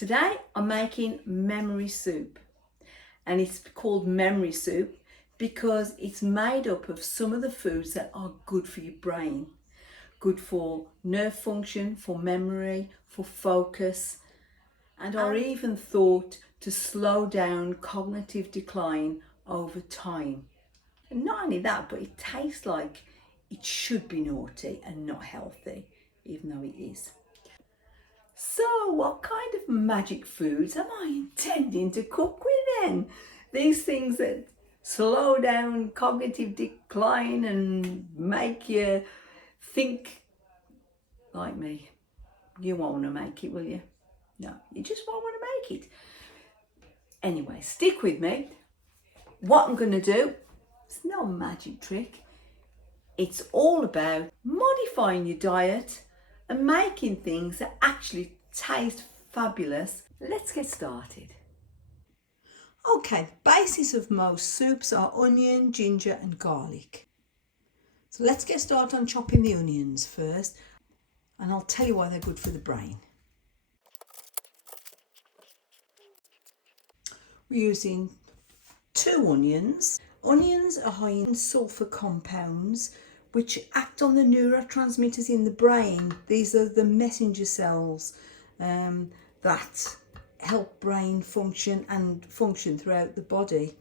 Today I'm making memory soup, and it's called memory soup because it's made up of some of the foods that are good for your brain, good for nerve function, for memory, for focus, and are even thought to slow down cognitive decline over time. And not only that, but it tastes like it should be naughty and not healthy, even though it is. So what kind of magic foods am I intending to cook with then? These things that slow down cognitive decline and make you think like me. You won't want to make it, will you? No, you just won't want to make it. Anyway, stick with me. What I'm going to do, it's no magic trick. It's all about modifying your diet and making things that actually taste fabulous. Let's get started. Okay, the basis of most soups are onion, ginger and garlic. So let's get started on chopping the onions first, and I'll tell you why they're good for the brain. We're using 2 onions. Onions are high in sulfur compounds which act on the neurotransmitters in the brain. These are the messenger cells that help brain function and function throughout the body.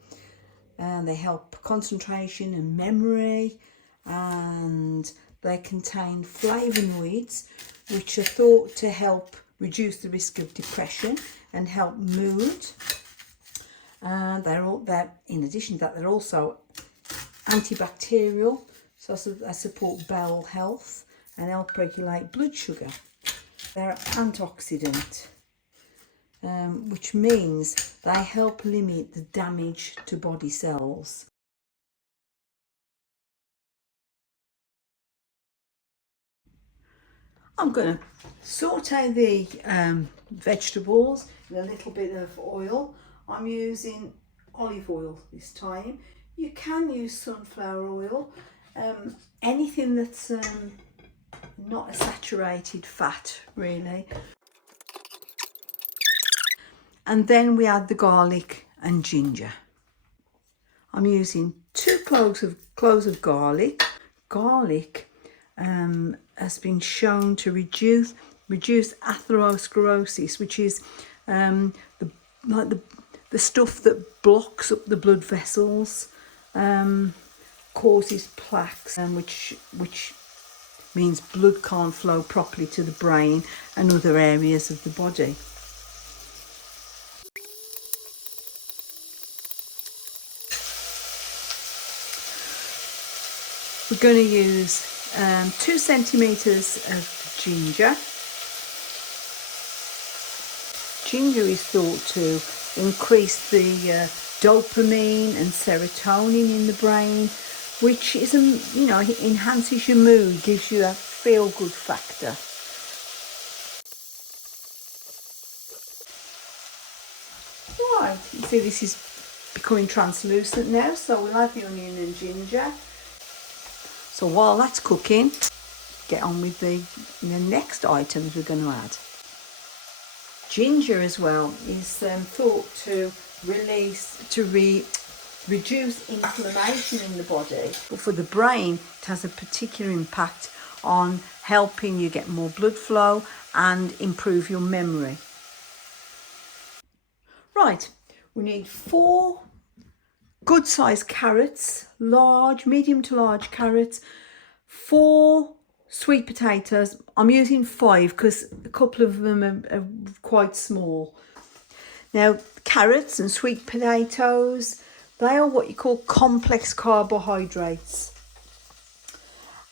They help concentration and memory, and they contain flavonoids which are thought to help reduce the risk of depression and help mood. They're in addition to that, they're also antibacterial, so they support bowel health and help regulate blood sugar. They're antioxidant, which means they help limit the damage to body cells. I'm going to saute the vegetables in a little bit of oil. I'm using olive oil this time. You can use sunflower oil, anything that's not a saturated fat really. And then we add the garlic and ginger. I'm using 2 cloves of garlic. Garlic has been shown to reduce atherosclerosis, which is the stuff that blocks up the blood vessels, causes plaques, which means blood can't flow properly to the brain and other areas of the body. We're going to use 2 centimetres of ginger. Ginger is thought to increase the dopamine and serotonin in the brain, which is, enhances your mood, gives you that feel-good factor. Right, you see this is becoming translucent now, so we'll add the onion and ginger. So while that's cooking, get on with the next items we're going to add. Ginger as well is thought to reduce inflammation in the body, but for the brain it has a particular impact on helping you get more blood flow and improve your memory. Right, we need 4 good sized carrots, medium to large carrots, 4 sweet potatoes. I'm using 5 because a couple of them are quite small. Now, carrots and sweet potatoes, they are what you call complex carbohydrates.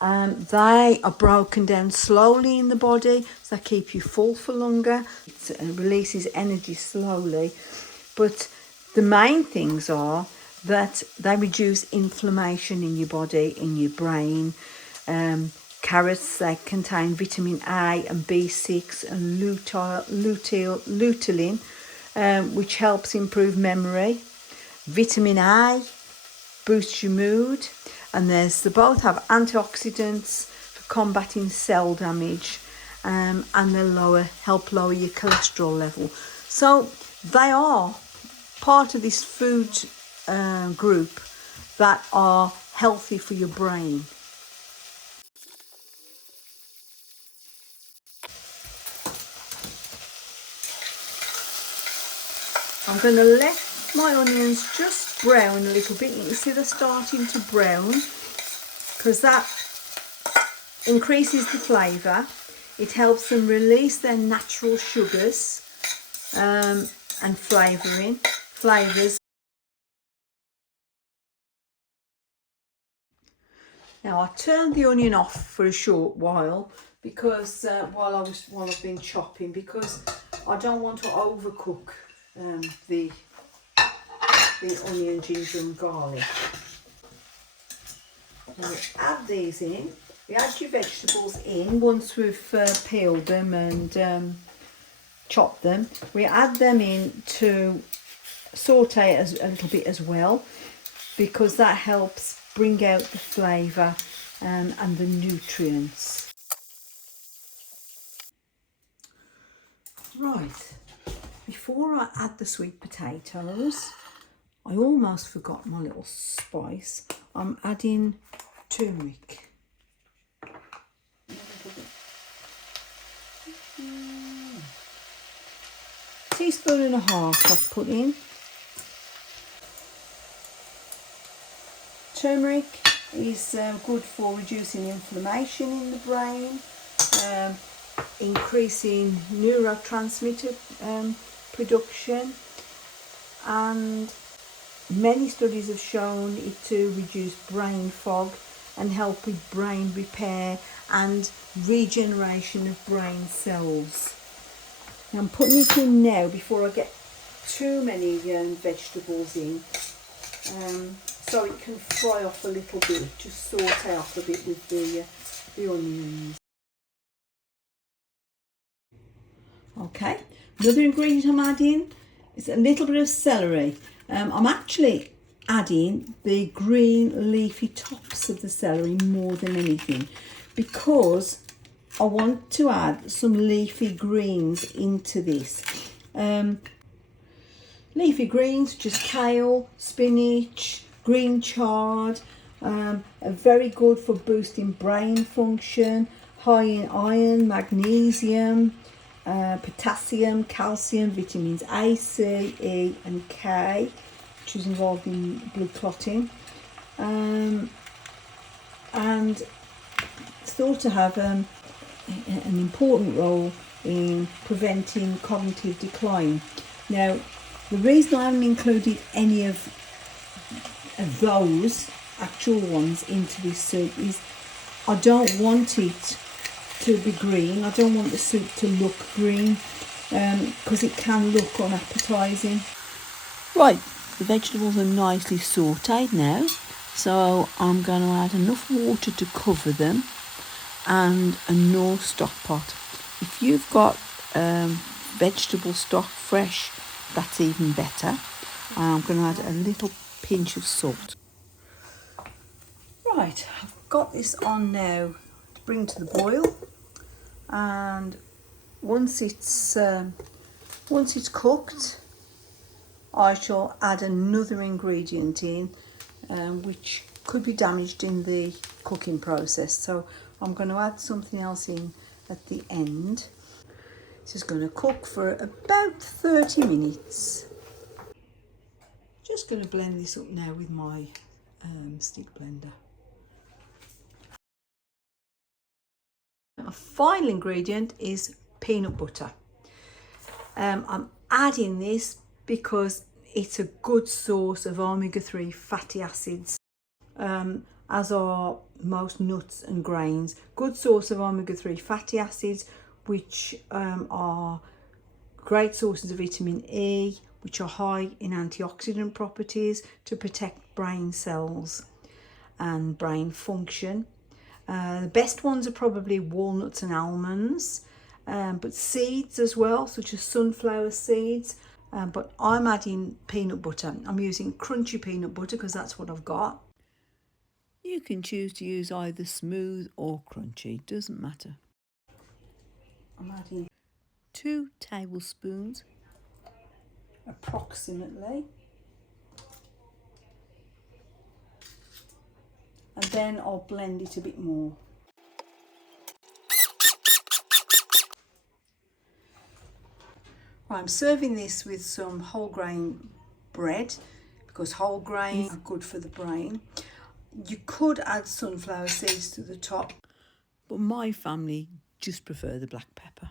They are broken down slowly in the body, so they keep you full for longer. It releases energy slowly. But the main things are that they reduce inflammation in your body, in your brain. Carrots, they contain vitamin A and B6 and lutein, which helps improve memory. Vitamin A boosts your mood, and they both have antioxidants for combating cell damage, and they help lower your cholesterol level. So they are part of this food group that are healthy for your brain. I'm going to let my onions just brown a little bit. You can see they're starting to brown because that increases the flavour. It helps them release their natural sugars and flavours. Now I turned the onion off for a short while because while I've been chopping, because I don't want to overcook the onion, ginger and garlic. Now we add these in. We add your vegetables in once we've peeled them and chopped them. We add them in to saute it a little bit as well, because that helps bring out the flavour and the nutrients. Right, before I add the sweet potatoes, I almost forgot my little spice. I'm adding turmeric. Teaspoon and a half I've put in. Turmeric is good for reducing inflammation in the brain, increasing neurotransmitter production, and many studies have shown it to reduce brain fog and help with brain repair and regeneration of brain cells. Now I'm putting it in now before I get too many vegetables in, so it can fry off a little bit, just saute off a bit with the onions. Okay, another ingredient I'm adding is a little bit of celery. I'm actually adding the green leafy tops of the celery more than anything, because I want to add some leafy greens into this. Leafy greens, just kale, spinach, green chard, are very good for boosting brain function, high in iron, magnesium, potassium, calcium, vitamins A, C, E and K, which is involved in blood clotting, and thought to have an important role in preventing cognitive decline. Now, the reason I haven't included any of those actual ones into this soup is I don't want it to be green. I don't want the soup to look green because it can look unappetising. Right, the vegetables are nicely sautéed now, so I'm going to add enough water to cover them and a Knorr stock pot. If you've got vegetable stock fresh, that's even better. I'm going to add a little pinch of salt. Right, I've got this on now to bring to the boil, and once it's cooked, I shall add another ingredient in, which could be damaged in the cooking process. So I'm going to add something else in at the end. This is going to cook for about 30 minutes. Just going to blend this up now with my stick blender. A final ingredient is peanut butter. I'm adding this because it's a good source of omega-3 fatty acids, as are most nuts and grains. Good source of omega-3 fatty acids, which are great sources of vitamin E, which are high in antioxidant properties to protect brain cells and brain function. The best ones are probably walnuts and almonds, but seeds as well, such as sunflower seeds. But I'm adding peanut butter. I'm using crunchy peanut butter because that's what I've got. You can choose to use either smooth or crunchy, doesn't matter. I'm adding 2 tablespoons approximately. And then I'll blend it a bit more. Right, I'm serving this with some whole grain bread because whole grains are good for the brain. You could add sunflower seeds to the top, but my family just prefer the black pepper.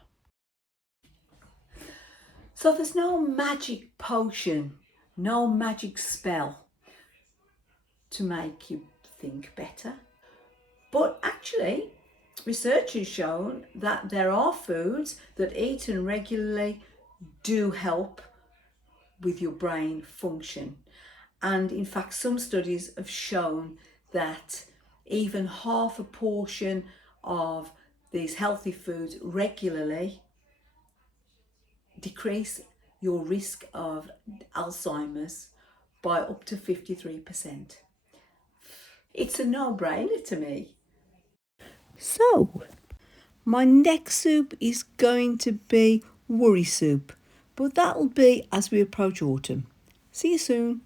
So there's no magic potion, no magic spell to make you think better. But actually, research has shown that there are foods that eaten regularly do help with your brain function. And in fact, some studies have shown that even half a portion of these healthy foods regularly decrease your risk of Alzheimer's by up to 53%. It's a no-brainer to me. So, my next soup is going to be worry soup, but that'll be as we approach autumn. See you soon.